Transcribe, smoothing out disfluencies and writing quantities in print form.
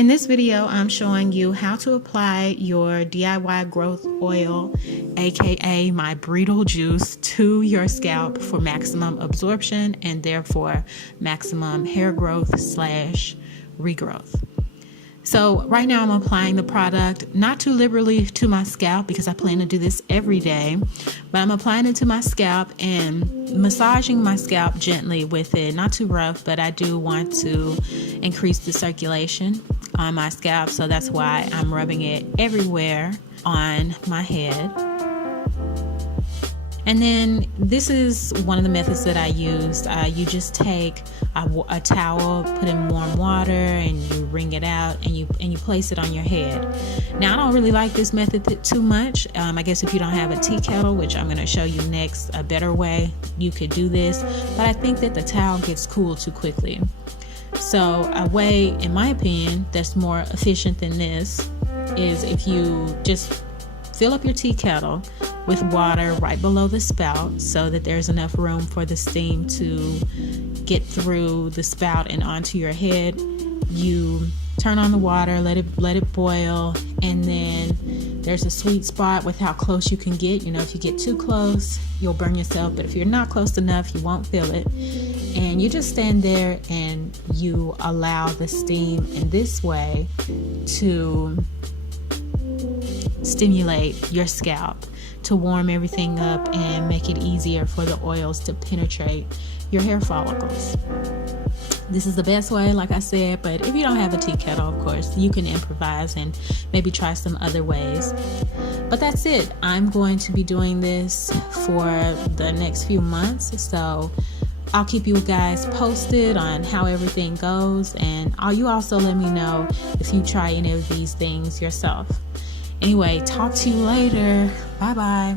In this video, I'm showing you how to apply your DIY growth oil, aka my brittle juice, to your scalp for maximum absorption and therefore maximum hair growth / regrowth. So right now I'm applying the product not too liberally to my scalp because I plan to do this every day, but I'm applying it to my scalp and massaging my scalp gently with it, not too rough, but I do want to increase the circulation on my scalp, so that's why I'm rubbing it everywhere on my head. And then this is one of the methods that I used. You just take a towel, put in warm water, and you wring it out, and you place it on your head. Now, I don't really like this method too much. I guess if you don't have a tea kettle, which I'm going to show you next, a better way you could do this. But I think that the towel gets cool too quickly. So a way, in my opinion, that's more efficient than this is if you just fill up your tea kettle with water right below the spout so that there's enough room for the steam to get through the spout and onto your head. You turn on the water, let it boil, and then there's a sweet spot with how close you can get. You know, if you get too close, you'll burn yourself, but if you're not close enough, you won't feel it. And you just stand there and you allow the steam in this way to stimulate your scalp, to warm everything up and make it easier for the oils to penetrate your hair follicles. This is the best way, like I said, but if you don't have a tea kettle, of course, you can improvise and maybe try some other ways. But that's it. I'm going to be doing this for the next few months, so I'll keep you guys posted on how everything goes, and you also let me know if you try any of these things yourself. Anyway, talk to you later. Bye-bye.